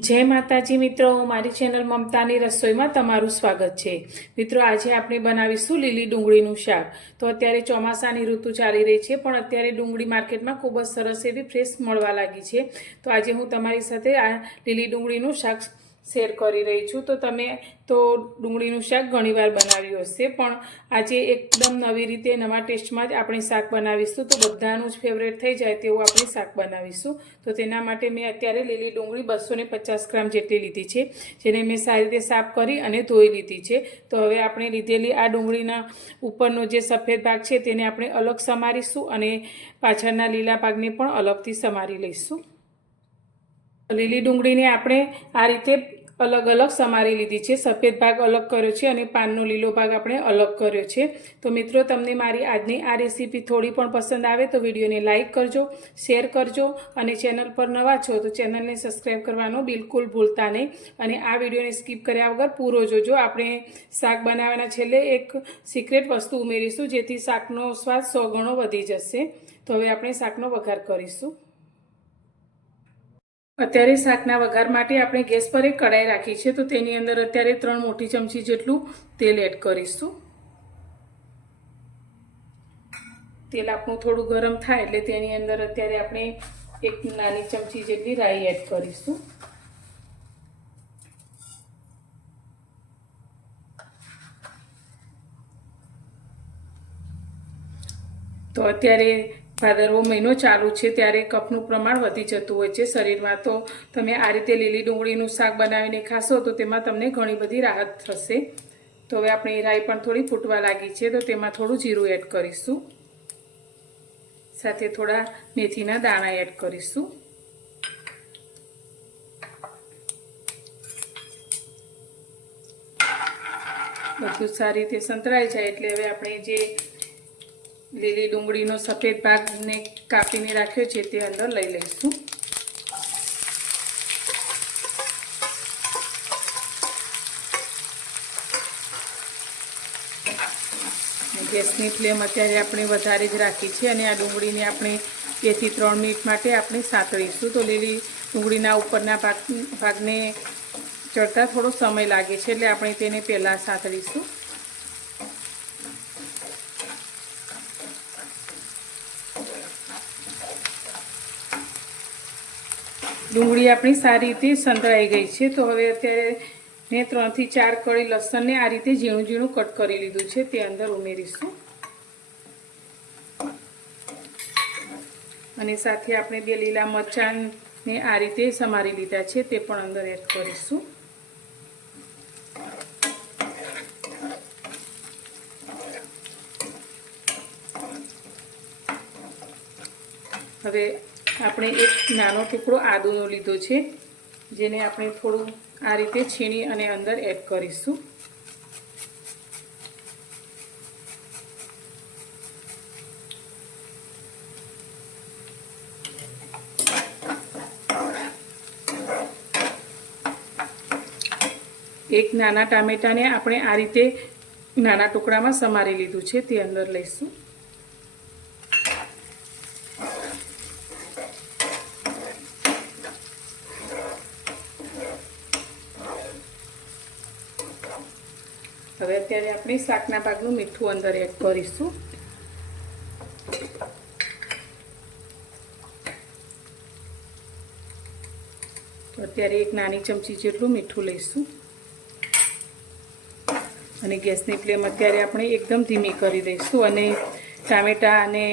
જય માતાજી મિત્રો, મારી ચેનલ મમતાની રસોઈમાં તમારું સ્વાગત છે. મિત્રો, આજે આપણે બનાવીશું લીલી ડુંગળીનું શાક. તો અત્યારે ચોમાસાની ઋતુ ચાલી રહી છે, પણ અત્યારે ડુંગળી માર્કેટમાં ખૂબ જ સરસ એવી ફ્રેશ મળવા લાગી છે. તો આજે હું તમારી સાથે આ લીલી ડુંગળીનું શાક શેર કરી રહી છું. તો તમે તો ડુંગળીનું શાક ઘણીવાર બનાવ્યું હશે, પણ આજે એકદમ નવી રીતે નવા ટેસ્ટમાં જ આપણે શાક બનાવીશું. તો બધાનું જ ફેવરેટ થઈ જાય તેવું આપણે શાક બનાવીશું. તો તેના માટે મેં અત્યારે લીલી ડુંગળી બસો પચાસ ગ્રામ જેટલી લીધી છે, જેને મેં સારી રીતે સાફ કરી અને ધોઈ લીધી છે. તો હવે આપણે લીધેલી આ ડુંગળીના ઉપરનો જે સફેદ ભાગ છે તેને આપણે અલગ સમારીશું અને પાછળના લીલા ભાગને પણ અલગથી સમારી લઈશું. લીલી ડુંગળીને આપણે આ રીતે અલગ અલગ સમારી લીધી છે. સફેદ ભાગ અલગ કર્યો છે અને પાનનો લીલો ભાગ આપણે અલગ કર્યો છે. તો મિત્રો, તમને મારી આજની આ રેસીપી થોડી પણ પસંદ આવે તો વિડીયોને લાઇક કરજો, શેર કરજો અને ચેનલ પર નવા છો તો ચેનલને સબસ્ક્રાઈબ કરવાનું બિલકુલ ભૂલતા નહીં. અને આ વિડીયોને સ્કીપ કર્યા વગર પૂરો જોજો. આપણે શાક બનાવવાના છેલ્લે એક સિક્રેટ વસ્તુ ઉમેરીશું જેથી શાકનો સ્વાદ સો ગણો વધી જશે. તો હવે આપણે શાકનો વઘાર કરીશું. અત્યારે શાકના વઘાર માટે આપણે ગેસ પર એક કઢાઈ રાખી છે, તો તેની અંદર અત્યારે ત્રણ મોટી ચમચી જેટલું તેલ એડ કરીશું. તેલ આપણું થોડું ગરમ થાય એટલે તેની અંદર અત્યારે આપણે એક નાની ચમચી જેટલી રાઈ એડ કરીશું. તો અત્યારે ભાદરવો મહિનો ચાલુ છે ત્યારે કફનું પ્રમાણ વધી જતું હોય છે શરીરમાં. તો તમે આ રીતે લીલી ડુંગળીનું શાક બનાવીને ખાશો તો તેમાં તમને ઘણી બધી રાહત થશે. તો હવે આપણી રાઈ પણ થોડી ફૂટવા લાગી છે તો તેમાં થોડું જીરું એડ કરીશું. સાથે થોડા મેથીના દાણા એડ કરીશું. બધું સારી રીતે સંતળાઈ જાય એટલે હવે આપણે જે લીલી ડુંગળીનો સફેદ ભાગને કાપીને રાખ્યો છે તે અંદર લઈ લઈશું. ગેસની ફ્લેમ અત્યારે આપણે વધારે જ રાખી છે અને આ ડુંગળીને આપણે બેથી ત્રણ મિનિટ માટે આપણે સાતળીશું. તો લીલી ડુંગળીના ઉપરના ભાગ ભાગને ચડતા થોડો સમય લાગે છે એટલે આપણે તેને પહેલાં સાતળીશું. ડુંગળી આપણી સારી રીતે સંતળાઈ ગઈ છે. તો હવે અત્યારે મેં ત્રણથી ચાર કળી લસણને આ રીતે ઝીણું ઝીણું કટ કરી લીધું છે. તે અંદર ઉમેરીશું. અને સાથે આપણે બે લીલા મરચાંને આ રીતે સમારી લીધા છે. તે પણ અંદર એડ કરીશું. હવે આપણે એક નાનો ટુકડો આદુનો લીધો છે, જેને આપણે થોડું આ રીતે છીણી અને અંદર એડ કરીશું. એક નાના ટામેટાને આપણે આ રીતે નાના ટુકડામાં સમારી લીધું છે, તે અંદર લઈશું. હવે અત્યારે આપણે શાકના ભાગનું મીઠું અંદર એડ કરીશું. તો અત્યારે એક નાની ચમચી જેટલું મીઠું લઈશું. અને ગેસની ફ્લેમ અત્યારે આપણે એકદમ ધીમી કરી દઈશું. અને ટામેટાં અને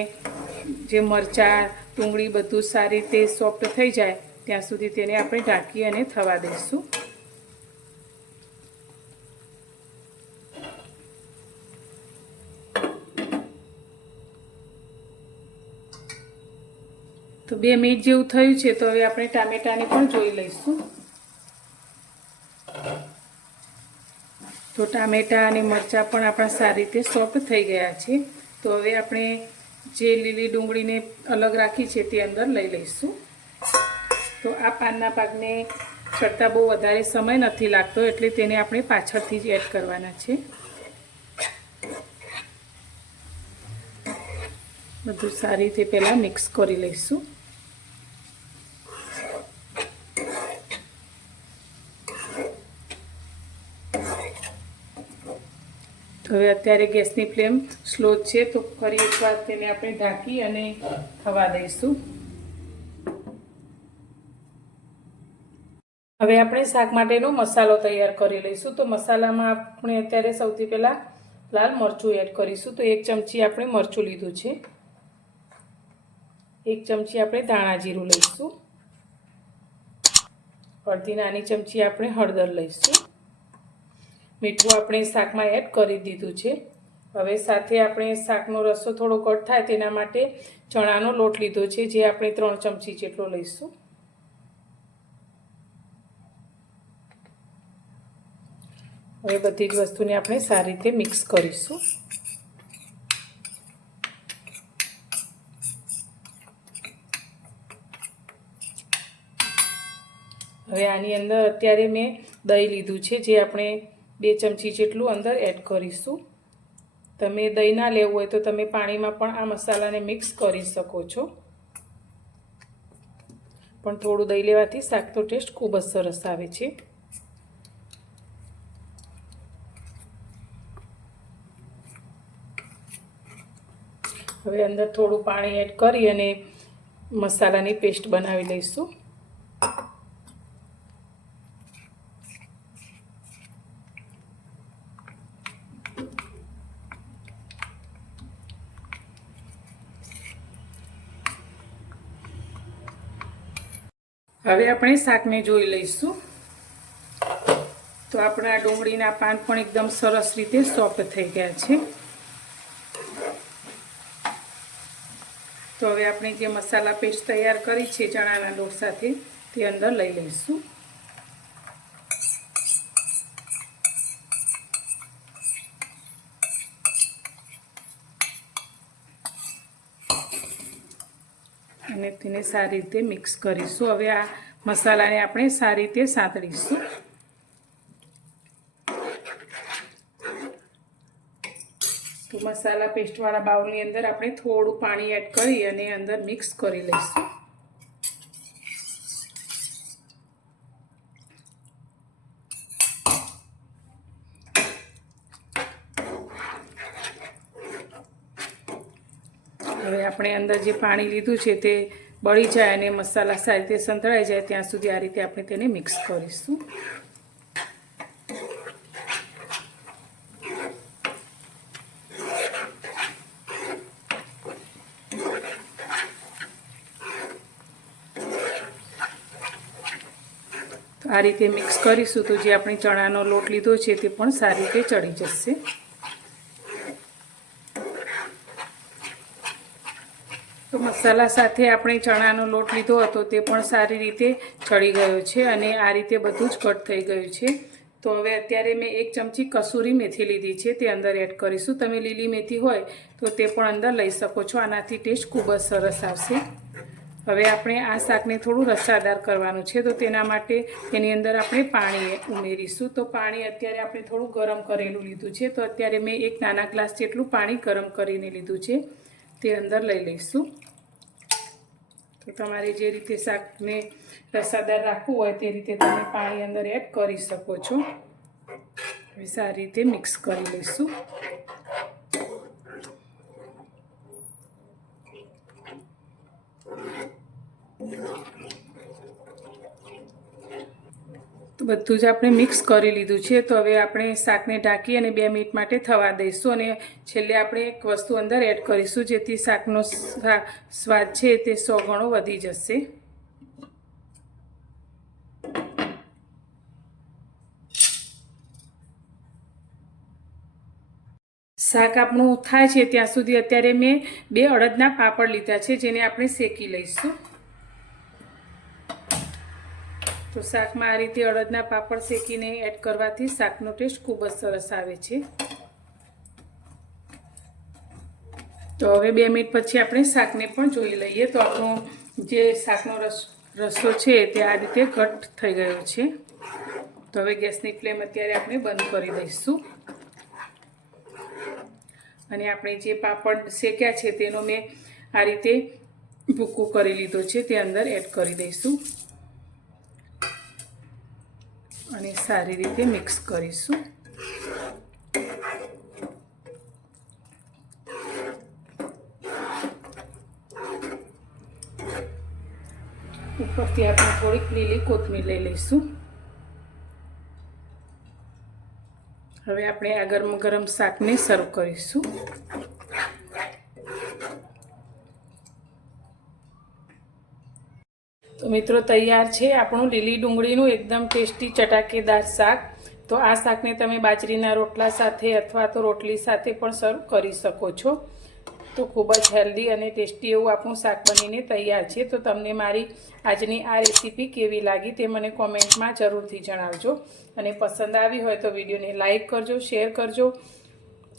જે મરચાં, ડુંગળી બધું સારી રીતે સોફ્ટ થઈ જાય, ત્યાં સુધી તેને આપણે ઢાંકી અને થવા દઈશું. બે મિનિટ જેવું થયું છે, તો હવે આપણે ટામેટાને પણ જોઈ લઈશું. તો ટામેટાં અને મરચાં પણ આપણા સારી રીતે સોફ્ટ થઈ ગયા છે. તો હવે આપણે જે લીલી ડુંગળીને અલગ રાખી છે, તે અંદર લઈ લઈશું. તો આ પાનના પાકને ચડતા બહુ વધારે સમય નથી લાગતો, એટલે તેને આપણે પાછળથી જ એડ કરવાના છે. બધું સારી રીતે પહેલાં મિક્સ કરી લઈશું. હવે અત્યારે ગેસની ફ્લેમ સ્લો છે, તો ફરી એકવાર તેને આપણે ઢાંકી અને થવા દઈશું. હવે આપણે શાક માટેનો મસાલો તૈયાર કરી લઈશું. તો મસાલામાં આપણે અત્યારે સૌથી પહેલાં લાલ મરચું એડ કરીશું. તો એક ચમચી આપણે મરચું લીધું છે. એક ચમચી આપણે ધાણા જીરું લઈશું. અડધી નાની ચમચી આપણે હળદર લઈશું. મીઠું આપણે શાકમાં એડ કરી દીધું છે. હવે સાથે આપણે શાકનો રસો થોડો કટ થાય તેના માટે ચણાનો લોટ લીધો છે, જે આપણે ત્રણ ચમચી જેટલો લઈશું. હવે બધી જ વસ્તુને આપણે સારી રીતે મિક્સ કરીશું. હવે આની અંદર અત્યારે મેં દહીં લીધું છે, જે આપણે બે ચમચી જેટલું અંદર એડ કરીશું. તમે દહીં ના લેવું હોય તો તમે પાણીમાં પણ આ મસાલાને મિક્સ કરી શકો છો. પણ થોડું દહીં લેવાથી શાકનો ટેસ્ટ ખૂબ જ સરસ આવે છે. હવે અંદર થોડું પાણી એડ કરી અને મસાલાની પેસ્ટ બનાવી લઈશું. હવે આપણે શાકને જોઈ લઈશું. તો આપણા ડુંગળીના પાન પણ એકદમ સરસ રીતે સોફ્ટ થઈ ગયા છે. તો હવે આપણે જે મસાલા પેસ્ટ તૈયાર કરી છે ચણાના લોટ સાથે તે અંદર લઈ લઈશું. સારી રીતે મિક્સ કરીશું. હવે આ મસાલાને આપણે સારી રીતે સાંતળીશું તો મસાલા પેસ્ટવાળા બાઉલની અંદર આપણે થોડું પાણી એડ કરી અને અંદર મિક્સ કરી લઈશું. હવે આપણે અંદર જે પાણી લીધું છે તે બળી જાય અને મસાલા સારી રીતે સંતળાઈ જાય, ત્યાં સુધી આ રીતે આપણે તેને મિક્સ કરીશું. આ રીતે મિક્સ કરીશું, તો જે આપણે ચણાનો લોટ લીધો છે તે પણ સારી રીતે ચડી જશે તો મસાલા સાથે આપણે ચણાનો લોટ લીધો હતો તે પણ સારી રીતે ચડી ગયો છે અને આ રીતે બધું જ કટ થઈ ગયું છે. તો હવે અત્યારે મેં એક ચમચી કસૂરી મેથી લીધી છે, તે અંદર એડ કરીશું. તમે લીલી મેથી હોય તો તે પણ અંદર લઈ શકો છો, આનાથી ટેસ્ટ ખૂબ જ સરસ આવશે. હવે આપણે આ શાકને થોડું રસાદાર કરવાનું છે, તો તેના માટે તેની અંદર આપણે પાણી ઉમેરીશું. તો પાણી અત્યારે આપણે થોડું ગરમ કરેલું લીધું છે, તો અત્યારે મેં એક નાના ગ્લાસ જેટલું પાણી ગરમ કરીને લીધું છે, તે અંદર લઈ લઈશું. તો તમારે જે રીતે શાકને રસાદાર રાખવું હોય તે રીતે તમે પાણી અંદર એડ કરી શકો છો. સારી રીતે મિક્સ કરી લઈશું. તો બધું જ આપણે મિક્સ કરી લીધું છે. તો હવે આપણે શાકને ઢાંકી અને બે મિનિટ માટે થવા દઈશું અને છેલ્લે આપણે એક વસ્તુ અંદર એડ કરીશું, જેથી શાકનો સ્વાદ છે તે સો ગણો વધી જશે. શાક આપણું થાય છે ત્યાં સુધી અત્યારે મેં બે અડદના પાપડ લીધા છે, જેને આપણે શેકી લઈશું. તો શાકમાં આ રીતે અડદના પાપડ શેકીને એડ કરવાથી શાકનો ટેસ્ટ ખૂબ જ સરસ આવે છે. તો હવે બે મિનિટ પછી આપણે શાકને પણ જોઈ લઈએ. તો આપણો જે શાકનો રસ, રસો છે તે આ રીતે કટ થઈ ગયો છે. તો હવે ગેસની ફ્લેમ અત્યારે આપણે બંધ કરી દઈશું. અને આપણે જે પાપડ શેક્યા છે તેનો મેં આ રીતે ભૂક્કું કરી લીધો છે. તે અંદર એડ કરી દઈશું. અને સારી રીતે મિક્સ કરીશું. ઉપરથી આપણે થોડીક લીલી કોથમીર લઈ લઈશું. હવે આપણે આ ગરમ ગરમ શાકને સર્વ કરીશું. તો મિત્રો, તૈયાર છે આપણું લીલી ડુંગળીનું એકદમ ટેસ્ટી ચટાકેદાર શાક. તો આ શાકને તમે બાજરીના રોટલા સાથે અથવા તો રોટલી સાથે પણ સર્વ કરી શકો છો. તો ખૂબ જ હેલ્ધી અને ટેસ્ટી એવું આપણું શાક બનીને તૈયાર છે. તો તમને મારી આજની આ રેસીપી કેવી લાગી તે મને કોમેન્ટમાં જરૂરથી જણાવજો. અને પસંદ આવી હોય તો વિડીયોને લાઇક કરજો, શેર કરજો.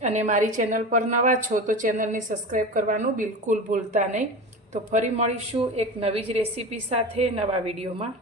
અને મારી ચેનલ પર નવા છો તો ચેનલને સબસ્ક્રાઈબ કરવાનું બિલકુલ ભૂલતા નહીં. તો ફરી મળીશું એક નવી જ રેસીપી સાથે નવા વિડીયોમાં.